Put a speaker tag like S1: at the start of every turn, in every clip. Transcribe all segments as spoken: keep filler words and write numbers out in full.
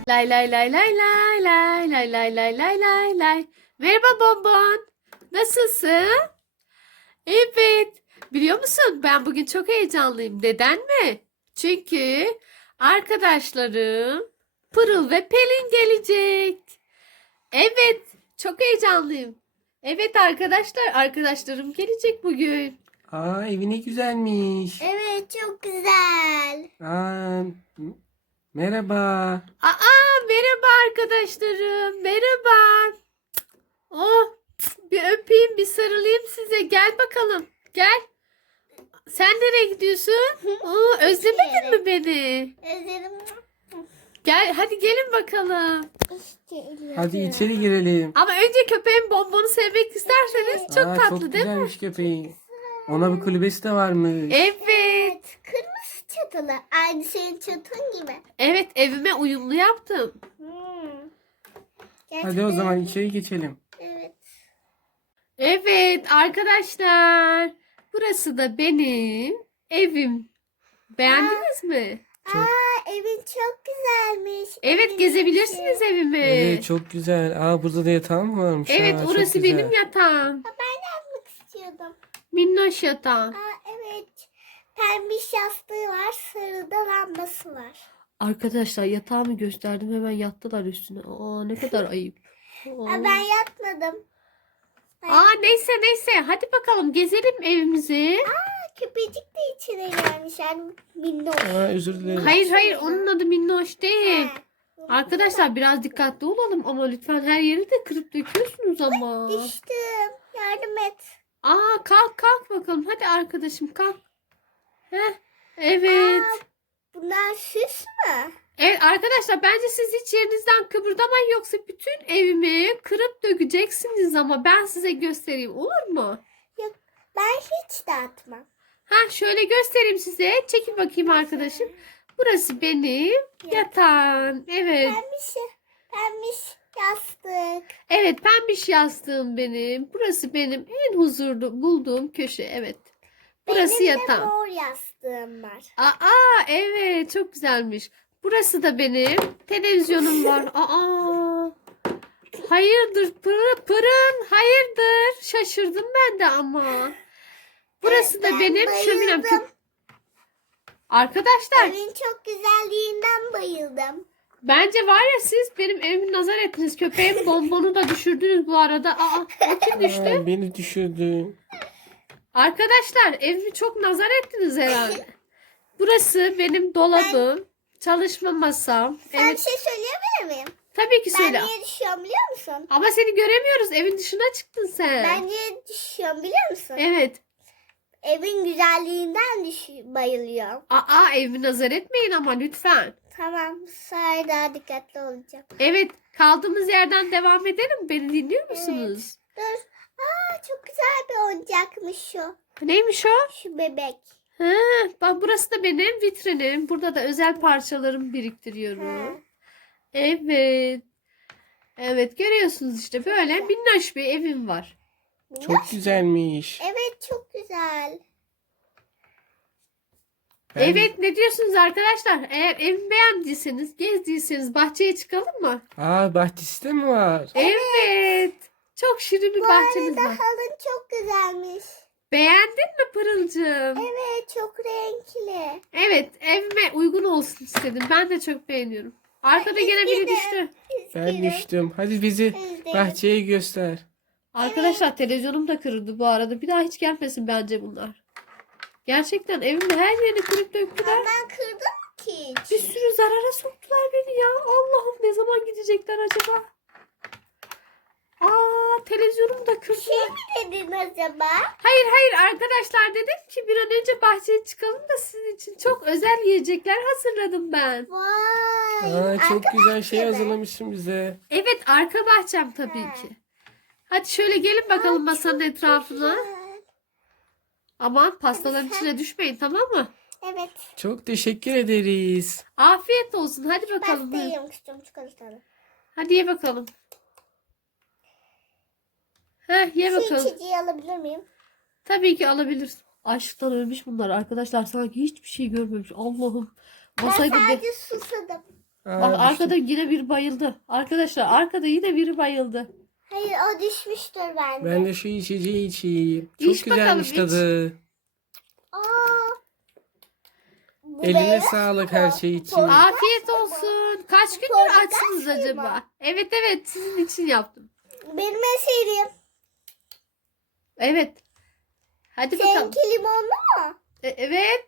S1: Lay lay lay lay lay lay lay lay lay lay lay lay. Merhaba Bonbon. Nasılsın? Evet. Biliyor musun ben bugün çok heyecanlıyım. Neden mi? Çünkü arkadaşlarım Pırıl ve Pelin gelecek. Evet. Çok heyecanlıyım. Evet arkadaşlar. Arkadaşlarım gelecek bugün.
S2: Aa, evi ne güzelmiş.
S3: Evet, çok güzel.
S2: Aa, m- merhaba.
S1: Aa, merhaba arkadaşlarım. Merhaba. Oh, bir öpeyim, bir sarılayım size. Gel bakalım. Gel. Sen nereye gidiyorsun? Oo, özlemedin mi beni?
S3: Özledim.
S1: Gel, hadi gelin bakalım.
S3: İşte
S2: Hadi içeri girelim.
S1: Ama önce köpeğin Bonbon'u sevmek isterseniz çok
S2: Aa,
S1: tatlı
S2: çok
S1: değil mi?
S2: güzelmiş köpeği. Ona bir kulübesi de varmış.
S1: Evet.
S3: Kırmızı çatılı. Aynı senin çatın gibi.
S1: Evet, evime uyumlu yaptım.
S3: Hmm.
S2: Hadi o zaman içeri geçelim.
S3: Evet.
S1: Evet arkadaşlar. Burası da benim evim. Beğendiniz mi?
S3: Aa, evin çok güzelmiş.
S1: Evet,
S3: Evin
S1: gezebilirsiniz
S3: içi.
S1: evimi.
S2: Evet, çok güzel. Aa, burada da yatağım varmış.
S1: Evet,
S2: Aa, çok
S1: orası
S2: güzel.
S1: benim yatağım.
S3: Yapmak istiyordum.
S1: Minnoş yatağım.
S3: Aa, evet. Pembiş yastığı var. Sarı da lambası var.
S1: Arkadaşlar yatağımı gösterdim, hemen yattılar üstüne. Aa, ne kadar ayıp. Aa.
S3: Aa, ben yatmadım.
S1: Aa, neyse neyse, hadi bakalım gezelim evimizi.
S3: Aa, köpecik de içine gelmiş. Yani minnoş.
S2: Aa, özür dilerim.
S1: Hayır hayır, onun adı Minnoş değil.
S3: Ha.
S1: Arkadaşlar biraz dikkatli olalım ama lütfen, her yeri de kırıp döküyorsunuz ama.
S3: Düştüm. Yardım et.
S1: Aa, kalk kalk bakalım, hadi arkadaşım kalk. Heh, evet.
S3: Aa, bunlar süs mü?
S1: Evet arkadaşlar, bence siz hiç yerinizden kıpırdamayın, yoksa bütün evimi kırıp dökeceksiniz ama ben size göstereyim, olur mu?
S3: Yok, ben hiç dağıtmam.
S1: Ha, şöyle göstereyim size. Çekil bakayım arkadaşım. Burası benim yatağım. Evet.
S3: Pembiş, pembiş yastık.
S1: Evet, pembiş yastığım benim. Burası benim en huzurlu bulduğum köşe. Evet. Burası
S3: Benim de
S1: yatağım.
S3: mor yastığım var.
S1: Aa, evet, çok güzelmiş. Burası da benim. Televizyonum var. Aa. Hayırdır pırı, pırın? Hayırdır? Şaşırdım ben de ama. Burası da
S3: Ben
S1: benim şöminem.
S3: bayıldım.
S1: Arkadaşlar,
S3: Evin çok güzelliğinden bayıldım.
S1: bence var ya, siz benim evimi nazar ettiniz. Köpeğin Bonbon'u da düşürdünüz bu arada. Aa, o kim düştü?
S2: Aa, beni düşürdü.
S1: Arkadaşlar, evimi çok nazar ettiniz herhalde. Burası benim dolabım. Çalışma masam.
S3: Sen bir
S1: Evet,
S3: şey söyleyebilir miyim?
S1: tabii ki
S3: Ben
S1: söyle.
S3: niye düşüyorum biliyor musun?
S1: Ama seni göremiyoruz. Evin dışına çıktın sen.
S3: Ben niye düşüyorum biliyor musun?
S1: Evet.
S3: Evin güzelliğinden düş bayılıyorum.
S1: Aa, evimi nazar etmeyin ama lütfen.
S3: Tamam, sonra daha dikkatli olacağım.
S1: Evet, kaldığımız yerden devam edelim. Beni dinliyor musunuz?
S3: Dur. Aa, çok güzel bir oyuncakmış şu.
S1: Neymiş o?
S3: Şu bebek.
S1: Ha, bak, burası da benim vitrinim. Burada da özel parçalarımı biriktiriyorum.
S3: Ha.
S1: Evet. Evet, görüyorsunuz işte, böyle minnoş bir evim var.
S2: Çok güzelmiş.
S3: Evet, çok güzel.
S2: Ben-
S1: Evet, ne diyorsunuz arkadaşlar? Eğer evimi beğendiyseniz, gezdiyseniz bahçeye çıkalım mı?
S2: Aa, bahçesi de mi var?
S1: Evet. Çok şirin bir
S3: Bu
S1: bahçemiz
S3: arada
S1: var.
S3: halın çok güzelmiş.
S1: Beğendin mi Pırıl'cığım?
S3: Evet, çok renkli.
S1: Evet, evime uygun olsun istedim. Ben de çok beğeniyorum. Arkada gene biri
S3: Üzgünüm.
S1: düştü.
S2: Ben
S3: Üzgünüm.
S2: düştüm. Hadi bizi
S3: Üzgünüm.
S2: bahçeye göster.
S1: Arkadaşlar, televizyonum da kırıldı bu arada. Bir daha hiç gelmesin bence bunlar. Gerçekten evimin her yerini kırıp döktüler.
S3: Ama ben kırdım ki hiç.
S1: Bir sürü zarara soktular beni ya. Allah'ım, ne zaman gidecekler acaba? Aa, televizyonumu da
S3: Şey
S1: kırdılar.
S3: mi dedin acaba?
S1: Hayır hayır arkadaşlar, dedim ki bir an önce bahçeye çıkalım da sizin için çok özel yiyecekler hazırladım ben.
S3: Vay.
S2: Aa, çok
S3: arka
S2: güzel şey
S3: bahçede.
S2: hazırlamışsın bize.
S1: Evet, arka bahçem tabii
S3: Ha.
S1: ki. Hadi şöyle gelin bakalım
S3: Aa,
S1: masanın
S3: çok
S1: etrafına.
S3: güzel.
S1: Aman, pastaların
S3: Hadi sen-
S1: içine düşmeyin, tamam mı?
S3: Evet.
S2: Çok teşekkür ederiz.
S1: Afiyet olsun. Hadi bakalım.
S3: Pasta
S1: buyurun.
S3: yiyorum istiyorum çikolatalı.
S1: Hadi ye bakalım. Heh, ye
S3: Şu
S1: bakalım.
S3: içeceği alabilir miyim?
S1: Tabii ki alabilirsin. Açlıktan ölmüş bunlar arkadaşlar. Sanki hiçbir şey görmemiş. Allah'ım.
S3: Ben
S1: Masayı da de-
S3: sadece susadım.
S2: Aa,
S1: Bak
S2: düştü.
S1: arkada yine biri bayıldı. Arkadaşlar arkada yine biri bayıldı.
S3: Hayır o düşmüştür bende.
S2: Ben de şu içeceği içeyim. Çok
S1: İç bakalım,
S2: güzelmiş
S1: iç.
S2: tadı.
S3: Aa, bu
S2: Eline
S3: beyaz
S2: sağlık
S3: mı?
S2: her şey için.
S3: Portakal
S1: Afiyet
S3: mı?
S1: olsun. Kaç gündür
S3: Portakal
S1: açsınız
S3: suyu
S1: acaba?
S3: mu?
S1: Evet evet sizin için yaptım.
S3: Benim en sevdiğim.
S1: Evet. Hadi bakalım.
S3: Seninki limonlu mu?
S1: E- evet.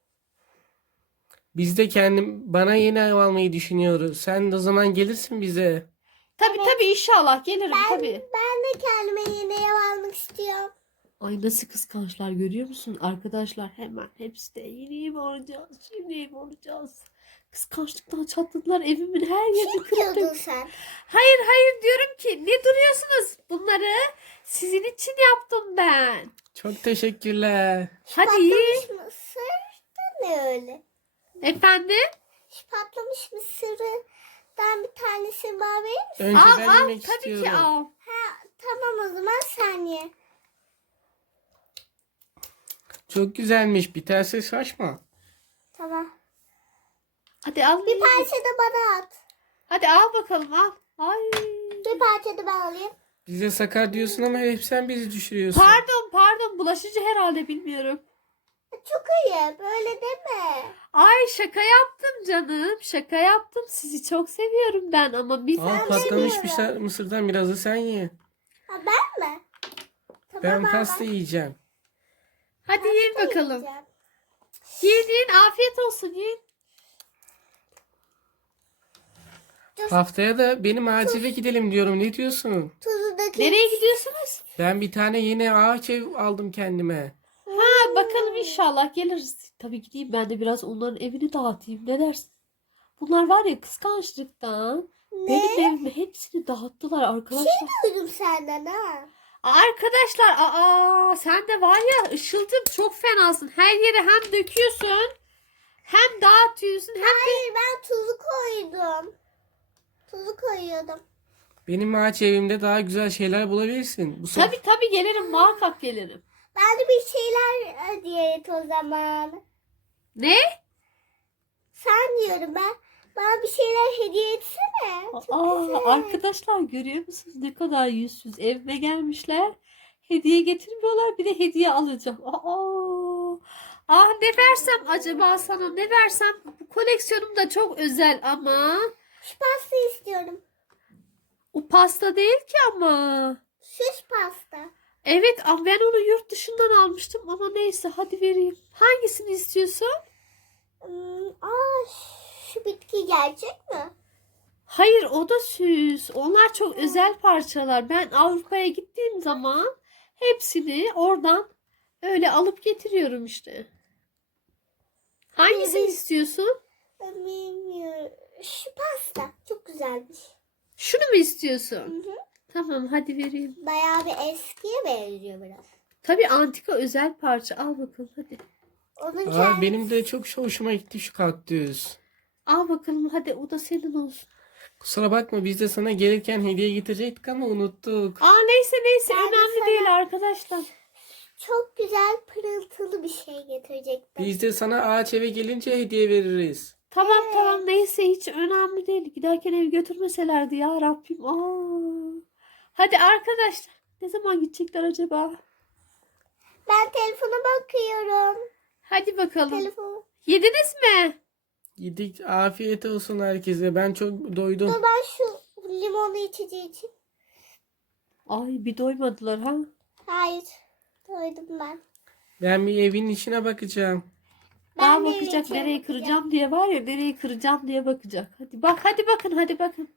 S2: Biz de kendim bana yeni ev almayı düşünüyoruz. Sen de o zaman gelirsin bize.
S1: Tabii tabii inşallah gelirim
S3: Ben,
S1: tabii.
S3: ben de kendime yeni ev almak istiyorum.
S1: Ay nasıl kıskançlar görüyor musun? Arkadaşlar hemen hepsi de yeni ev alacağız. Yeni ev alacağız. Kıskançlıktan çatladılar. Evimin her yerini
S3: Ne diyordun
S1: kırdım.
S3: sen?
S1: Hayır hayır diyorum ki ne duruyorsunuz? Bunları sizin için yaptım ben.
S2: Çok teşekkürler.
S1: Hadi yiyin.
S3: Patlamış mısır da ne öyle?
S1: Efendim?
S3: Şu patlamış mısırdan bir tanesini bana verir misin?
S2: Önce
S1: Al
S2: ben
S1: al
S2: yemek
S1: tabii
S2: istiyorum.
S1: ki al.
S3: Ha, tamam o zaman sen ye.
S2: Çok güzelmiş. Biterse şaşma.
S3: Tamam.
S1: Hadi al.
S3: Bir parça da bana at.
S1: Hadi al bakalım al. Ay.
S3: Bir parça da ben alayım.
S2: Bize sakar diyorsun ama hep sen bizi düşürüyorsun.
S1: Pardon pardon bulaşıcı herhalde bilmiyorum.
S3: Çok iyi. Böyle deme.
S1: Ay şaka yaptım canım. Şaka yaptım. Sizi çok seviyorum ben ama bir
S2: Aa,
S3: Ben
S2: patlamış
S3: de
S2: bir sa- mısırdan biraz da sen ye.
S3: Ha ben mi? Tamam,
S2: Ben
S3: al,
S2: pasta
S3: ben
S2: yiyeceğim.
S1: Hadi yiyin
S3: pasta
S1: bakalım.
S3: yiyeceğim.
S1: Yiyin yiyin afiyet olsun yiyin.
S2: Haftaya da benim acile gidelim diyorum. Ne diyorsun?
S3: Tuzu dökün.
S1: Nereye gidiyorsunuz?
S2: Ben bir tane yeni ağaç ev aldım kendime.
S1: Ha bakalım inşallah geliriz. Tabii gideyim ben de biraz onların evini dağıtayım. Ne dersin? Bunlar var ya kıskançlıktan.
S3: Ne?
S1: Benim evimi hepsini dağıttılar arkadaşlar.
S3: Duydum senden ha.
S1: Arkadaşlar aa sen de var ya ışıldım çok fenasın. Her yere hem döküyorsun hem dağıtıyorsun hem
S3: Hayır ben tuzu koydum. Tuzu koyuyordum.
S2: Benim ağaç evimde daha güzel şeyler bulabilirsin. Bu sefer
S1: tabii tabii gelirim muhakkak gelirim.
S3: Ben de bir şeyler hediye et o zaman.
S1: Ne?
S3: Sen diyorum ben. Bana bir şeyler hediye etsene. Çok
S1: Aa,
S3: güzel.
S1: arkadaşlar görüyor musunuz ne kadar yüzsüz evime gelmişler. Hediye getirmiyorlar bir de hediye alacağım. Aa, ah ne versem acaba sana ne versem bu koleksiyonum da çok özel ama
S3: Şu pasta istiyorum.
S1: o pasta değil ki ama.
S3: Süs pasta.
S1: Evet ama ben onu yurt dışından almıştım ama neyse hadi vereyim. Hangisini istiyorsun?
S3: Hmm, aa, şu bitki gerçek mi?
S1: Hayır o da süs. Onlar çok özel parçalar. Ben Avrupa'ya gittiğim zaman hepsini oradan öyle alıp getiriyorum işte. Hangisini
S3: Evet.
S1: istiyorsun?
S3: Bilmiyorum. Şu pasta çok güzelmiş.
S1: Şunu mu
S3: Hı
S1: istiyorsun?
S3: hı.
S1: Tamam hadi vereyim.
S3: Bayağı bir eskiye benziyor biraz.
S1: Tabii antika özel parça. Al bakalım hadi.
S3: Onun
S2: Aa,
S3: kendisi-
S2: benim de çok hoşuma gitti şu kaktüs.
S1: Al bakalım hadi o da senin olsun.
S2: Kusura bakma biz de sana gelirken hediye getirecektik ama unuttuk.
S1: Aa neyse neyse
S3: Ben de
S1: önemli
S3: sana-
S1: değil arkadaşlar.
S3: çok güzel pırıltılı bir şey getirecektim.
S2: Biz de sana ağaç eve gelince hediye veririz.
S1: Tamam tamam neyse hiç önemli değil. Giderken ev götürmeselerdi ya Rabbim. Aa. Hadi arkadaşlar ne zaman gidecekler acaba?
S3: Ben telefona bakıyorum.
S1: Hadi bakalım.
S3: Telefon.
S1: Yediniz mi?
S2: Yedik afiyet olsun herkese. Ben çok doydum.
S3: Dur ben şu limonlu içeceği için.
S1: Ay bir doymadılar ha.
S3: Hayır. Doydum ben.
S2: Ben bir evin içine bakacağım.
S3: Ben
S1: Daha
S3: de
S1: bakacak
S3: içeceğim,
S1: nereye
S3: bakacağım.
S1: kıracağım diye var ya nereye kıracağım diye bakacak. Hadi bak hadi bakın hadi bakın.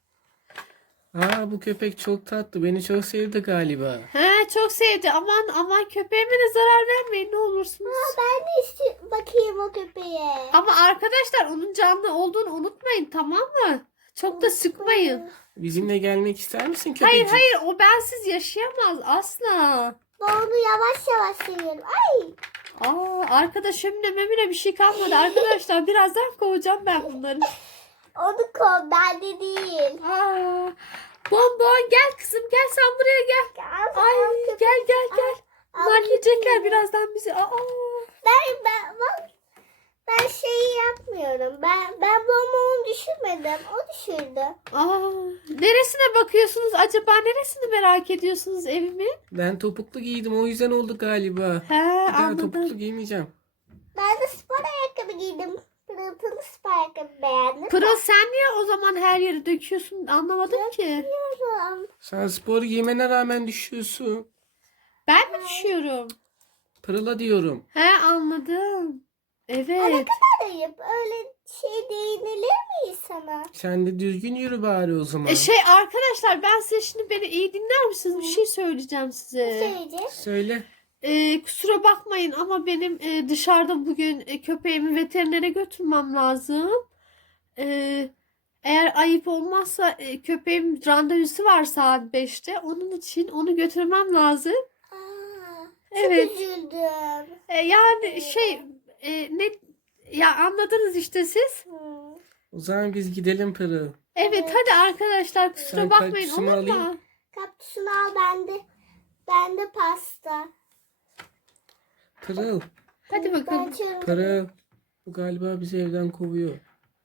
S2: Aa bu köpek çok tatlı. Beni çok sevdi galiba.
S1: He çok sevdi. Aman aman köpeğime de zarar vermeyin ne olursunuz.
S3: Aa, ben de isti- bakayım o köpeğe.
S1: Ama arkadaşlar onun canlı olduğunu unutmayın tamam mı? Çok da sıkmayın.
S2: Bizimle gelmek ister misin
S1: Hayır
S2: köpecik?
S1: hayır o bensiz yaşayamaz asla.
S3: Ben onu yavaş yavaş seviyorum. Ay.
S1: Aa arkada şömine memine bir şey kalmadı arkadaşlar. Birazdan kovacağım ben bunları.
S3: Onu kov bende değil.
S1: Aa, bonbon gel kızım gel sen buraya gel.
S3: Al,
S1: Ay
S3: al köpeği.
S1: gel gel gel.
S3: Al,
S1: Bunlar
S3: al
S1: yiyecekler
S3: köpeği.
S1: birazdan bizi. Aa.
S3: Ben ben bak. Ben şeyi yapmıyorum. Ben ben bonbonu düşürmedim. düşürmedim. O düşürdü.
S1: Aa, neresine bakıyorsunuz acaba? Neresini merak ediyorsunuz evimi?
S2: Ben topuklu giydim o yüzden oldu galiba.
S1: He,
S2: Bir daha
S1: anladım.
S2: topuklu giymeyeceğim.
S3: Ben de spor ayakkabı giydim. Pırıltılı spor ayakkabı beğendim.
S1: Pırıl sen niye o zaman her yeri döküyorsun? Anlamadım ki.
S3: Biliyorum.
S2: Sen spor giymene rağmen düşüyorsun.
S1: Ben mi düşüyorum?
S2: Pırıla diyorum.
S1: He, anladım.
S3: Ne
S1: Evet.
S3: kadar ayıp. Öyle şey değinilir mi sana?
S2: Sen de düzgün yürü bari o zaman.
S1: E şey arkadaşlar, ben size şimdi, beni iyi dinler misiniz? Bir şey söyleyeceğim size.
S3: Söyleyeceğiz.
S2: Söyle.
S1: E, kusura bakmayın ama benim e, dışarıda bugün e, köpeğimi veterinere götürmem lazım. E, eğer ayıp olmazsa e, köpeğim randevusu var saat beşte. Onun için onu götürmem lazım.
S3: Aa, çok
S1: Evet.
S3: üzüldüm.
S1: E, yani şey e, ne ya, anladınız işte siz.
S3: Hmm.
S2: O zaman biz gidelim Pırıl.
S1: Evet,
S3: Evet.
S1: hadi arkadaşlar, kusura
S2: Ben
S1: bakmayın,
S2: kaktüsümü
S1: olur
S2: alayım.
S1: mu?
S3: Kaktüsünü al bende. Bende pasta.
S2: Pırıl.
S1: Hadi
S3: Ben
S1: bakalım.
S3: açıyorum.
S2: Pırıl. Bu galiba bizi evden kovuyor.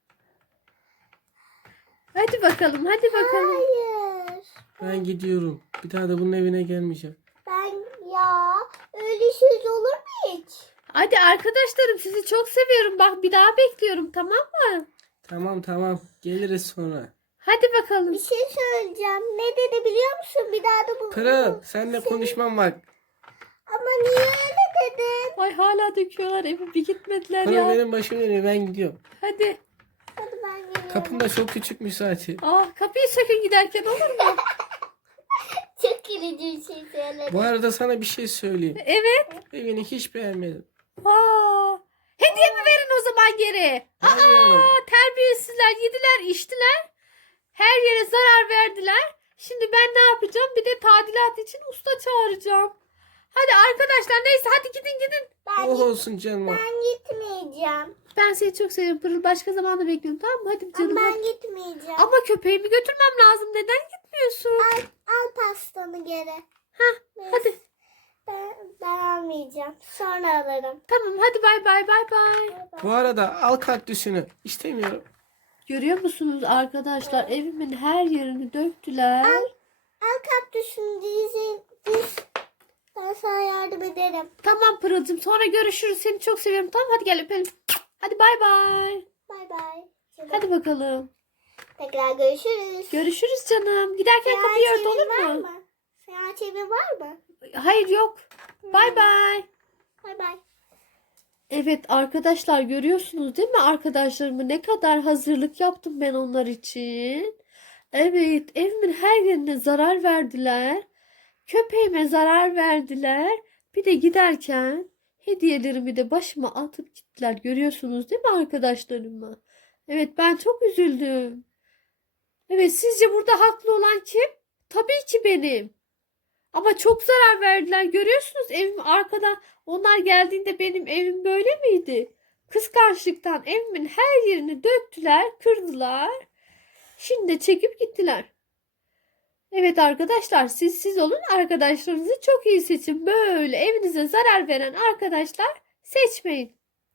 S1: Hadi bakalım, hadi bakalım.
S3: Hayır.
S2: Ben gidiyorum. Bir daha da bunun evine gelmeyeceğim.
S3: Ben ya öyle şey olur mu hiç?
S1: Hadi arkadaşlarım, sizi çok seviyorum. Bak, bir daha bekliyorum, tamam mı?
S2: Tamam tamam. Geliriz sonra.
S1: Hadi bakalım.
S3: Bir şey söyleyeceğim. Ne dedi biliyor musun? Bir daha da bu.
S2: Pırıl senle konuşmam bak.
S3: Ama niye öyle dedin?
S1: Ay, hala döküyorlar, eve bir gitmediler
S2: Pırıl
S1: ya.
S2: benim başım dönüyor ben gidiyorum.
S1: Hadi.
S3: Hadi ben geliyorum.
S2: Kapım da çok küçükmüş zaten.
S1: Ah, kapıyı sökün giderken, olur mu?
S3: Çok gülücü bir şey söyledin.
S2: Bu arada sana bir şey söyleyeyim.
S1: Evet.
S2: Evini hiç beğenmedim.
S1: Aa, hediye mi verin o zaman geri?
S2: Vermiyorum.
S1: Aa, terbiyesizler, yediler, içtiler. Her yere zarar verdiler. Şimdi ben ne yapacağım? Bir de tadilat için usta çağıracağım. Hadi arkadaşlar, neyse, hadi gidin gidin.
S3: Ben,
S2: Oh olsun canım.
S3: ben gitmeyeceğim.
S1: Ben seni çok seviyorum Pırıl. Başka zamanda bekliyorum, tamam mı? Hadi
S3: Ama
S1: canım.
S3: ben
S1: hadi.
S3: gitmeyeceğim.
S1: Ama köpeğimi götürmem lazım. Neden gitmiyorsun?
S3: Al, al pastanı geri.
S1: Hah,
S3: Neyse.
S1: hadi.
S3: Ben, ben almayacağım. Sonra alırım.
S1: Tamam, hadi bay bay bay bay.
S2: Bu arada al kaktüsünü. İstemiyorum.
S1: Görüyor musunuz arkadaşlar? Evimin her yerini döktüler.
S3: Al, al kaktüsünü dizin. Diz. Ben sana yardım ederim.
S1: Tamam Pırıl'cığım, sonra görüşürüz. Seni çok seviyorum, tamam, hadi gel öpelim. Hadi bay bay.
S3: Bay bay. Canım.
S1: Hadi bakalım.
S3: Tekrar görüşürüz.
S1: Görüşürüz canım. Giderken
S3: Seyahat
S1: kapıyı ört,
S3: evin
S1: olur
S3: var
S1: mu?
S3: mı? Seyahat evi var mı?
S1: Hayır, yok. Bay bay.
S3: Bay bay.
S1: Evet arkadaşlar, görüyorsunuz değil mi arkadaşlarımı, ne kadar hazırlık yaptım ben onlar için. Evet, evimin her yerine zarar verdiler. Köpeğime zarar verdiler. Bir de giderken hediyelerimi de başıma atıp gittiler. Görüyorsunuz değil mi arkadaşlarımı? Evet, ben çok üzüldüm. Evet, sizce burada haklı olan kim? Tabii ki benim. Ama çok zarar verdiler. Görüyorsunuz, evim arkada. Onlar geldiğinde benim evim böyle miydi? Kıskançlıktan evimin her yerini döktüler, kırdılar. Şimdi de çekip gittiler. Evet arkadaşlar, siz siz olun, arkadaşlarınızı çok iyi seçin. Böyle evinize zarar veren arkadaşlar seçmeyin.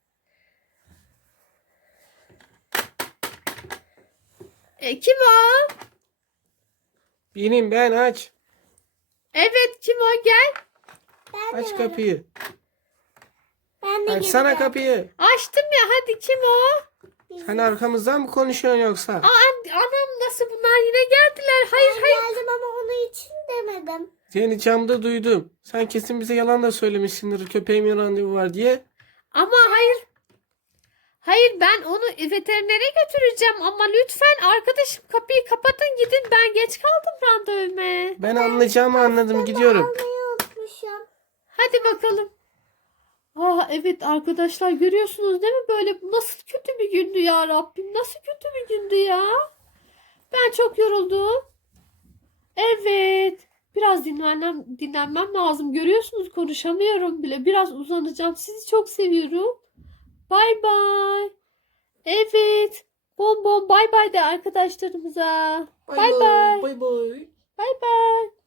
S1: E, kim o?
S2: Benim ben aç.
S1: Evet, kim o? Gel.
S3: Ben de
S2: Aç
S3: varım.
S2: kapıyı.
S3: Ben de
S2: Açsana
S3: geleceğim.
S2: kapıyı.
S1: Açtım ya, hadi, kim o?
S2: Sen arkamızdan mı konuşuyorsun yoksa?
S1: Aa, anam, nasıl bunlar yine geldiler? Hayır
S3: Ben
S1: hayır.
S3: geldim ama onun için demedim.
S2: Seni camda duydum. Sen kesin bize yalan da söylemişsindir köpeğimin randevu var diye.
S1: Ama hayır. Hayır, ben onu veterinere götüreceğim ama lütfen arkadaşım, kapıyı kapatın gidin, ben geç kaldım randevuma.
S2: Ben anlayacağımı anladım gidiyorum.
S3: Almayı unutmuşum.
S1: Hadi bakalım. Ah evet arkadaşlar, görüyorsunuz değil mi, böyle nasıl kötü bir gündü ya Rabbim, nasıl kötü bir gündü ya. Ben çok yoruldum. Evet, biraz dinlenmem, dinlenmem lazım. Görüyorsunuz, konuşamıyorum bile, biraz uzanacağım. Sizi çok seviyorum. Bay bay. Evet. Bonbon bay bay de arkadaşlarımıza. Bay bay.
S2: Bay bay.
S1: Bay bay.